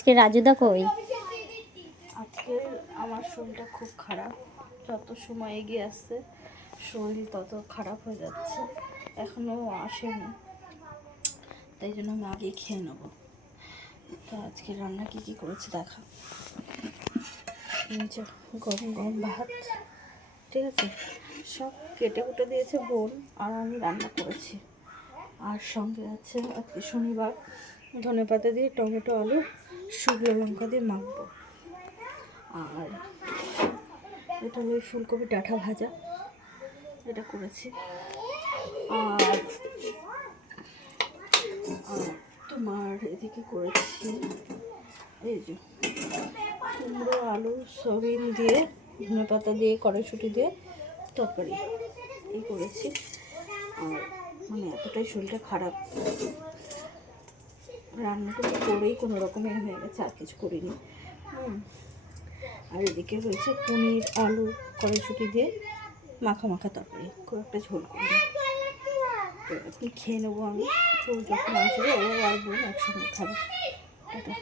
আজকে রাজুদা কই? আজকে আমার শরীরটা খুব খারাপ, যত সময় এগিয়ে আসছে শরীর তত খারাপ হয়ে যাচ্ছে। এখনও আসেনি, তাই জন্য আমি আগে খেয়ে নেবো। তো আজকে রান্না কী করেছি দেখা। গরম গরম ভাত, ঠিক আছে, সব কেটে কুটে দিয়েছে বোন, আর আমি রান্না করেছি। আর সঙ্গে আছে আজকে শনিবার, ধনেপাতা দিয়ে টমেটো আলু শুকনো লঙ্কা দিয়ে মাখবো। আর এটা হলো ফুলকপি ডাঁটা ভাজা, এটা করেছি। আর তোমার এদিকে করেছি এই যে কুমড়ো আলু সয়াবিন দিয়ে ধনেপাতা দিয়ে কড়াইশুঁটি দিয়ে তরকারি এই করেছি। আর মানে এতটাই শরীরটা খারাপ, রান্নাটা করেই কোনো রকমের হয়ে গেছে, আর কিছু করিনি। আর এদিকে রয়েছে পনির আলু কড়াইশুঁটি দিয়ে মাখা মাখা তরকারি, খুব একটা ঝোল করিনি। তো এখন খেয়ে নেবো আমি, তো যখন আসবে ও আর বোন একসঙ্গে খাবো। টাটা।